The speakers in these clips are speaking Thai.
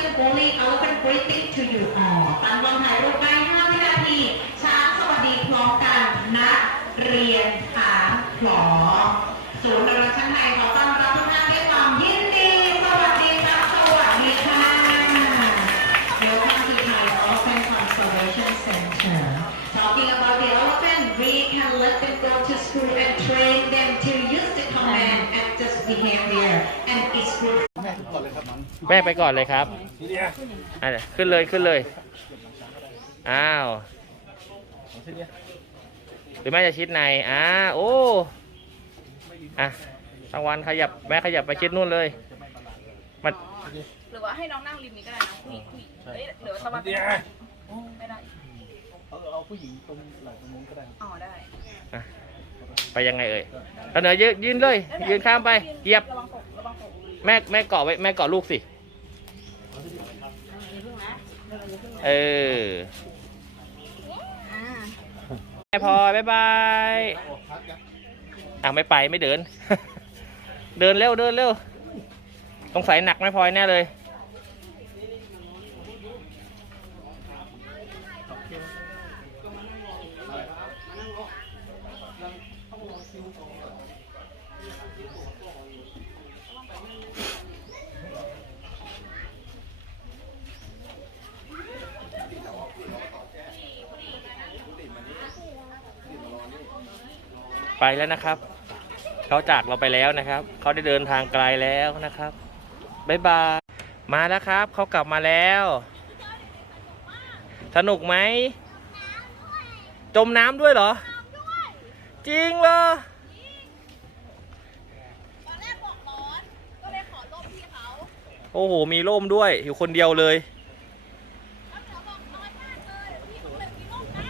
ซึ่ง fully elephant greeting to you all ตั้งวางถ่ายรูปได้5วินาที ช้างสวัสดีพร้อมกันนักเรียนถามหลอศูนย์นรัชั้นในขอต้อนรับทุกท่านด้วยความยินดี สวัสดีครับสวัสดีค่ะ Welcome to Thai Elephant Conservation Center. Talking about the elephant, we can let them go to school and train them to use the command and just behavior and it's good แม่ไปก่อนเลยครับอะขึ้นเลยขึ้นเลย อ้าว หรือแม่จะชิดในอ้าโอ้อะรางวัลขยับแม่ขยับไปชิดนู่นเลยมันหรือว่าให้น้องนั่งริมนี้ก็ได้นะผู้หญิงผู้หญิงเอ้ยหรือว่าตะวันไม่ได้เอาเอาผู้หญิงตรงหลังตรงนู้นก็ได้อ๋อได้ไปยังไงเอ่ยเอาเหนือยืนยืนเลย ยืนข้ามไปเหยียบ แม่แม่เกาะไว้แม่เกาะลูกสิ เออแม่พลอยบ๊ายบายอะไม่ไปไม่เดิน เดินเร็วเดินเร็วสงสัยหนักไม่พลอยแน่เลย ไปแล้วนะครับ เขาจากเราไปแล้วนะครับ เขาได้เดินทางไกลแล้วนะครับบ๊ายบาย มาแล้วครับ เขากลับมาแล้ว สนุกไหม จมน้ำด้วยเหรอ จริงเหรอตอนแรกบอกร้อนก็เลยขอร่มพี่เขาโอ้โห มีร่มด้วย อยู่คนเดียวเลย แล้วเขาบอกร้อนมากเลยพี่เขาเลยมีร่มได้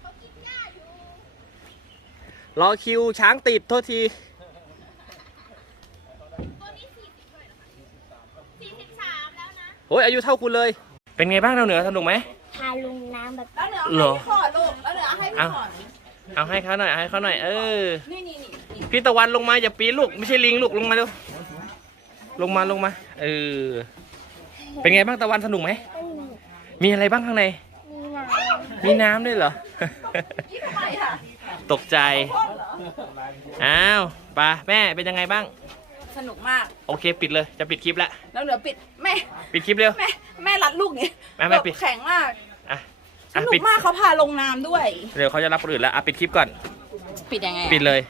เขากินหญ้าอยู่ รอคิวช้างติดโทษทีตัวนี้สี่สิบเลยเหรอคะสี่สิบสามแล้วนะโอ้ยอายุเท่าคุณเลย เป็นไงบ้างเราเหนือสนุกไหม พาลุงน้ำแบบแล้วเหนือเหรให้อพี่ขอลูกแล้วเหนือให้พี่เอาขอเอาให้เขาหน่อยเอาให้เขาหน่อยเออนี่นี่นี่นี่พี่ตะวันลงมาอย่าปีนลูกไม่ใช่ลิงลูกลงมาเร็วลงมาลงมาเออเป็นไงบ้างตะวันสนุกไหมไม่มีมีอะไรบ้างข้างใน มีน้ำมีน้ำด้วยเหรอนี่ทำไมอะ ตกใจพ่นเหรออ้าวไปาแม่เป็นยังไงบ้าง สนุกมาก โอเค ปิดเลยจะปิดคลิปละแล้วเหนือปิดแม่ปิดคลิปเร็ว แม่แม่รัดลูกนี่แม่แม่ปิดแบบแข็งมากอะสอะนุปิกดมากเขาพาลงน้ำด้วย เดี๋ยวเขาจะรับคนอื่นแล้วอะปิดคลิปก่อน ปิดยังไงปิดเลย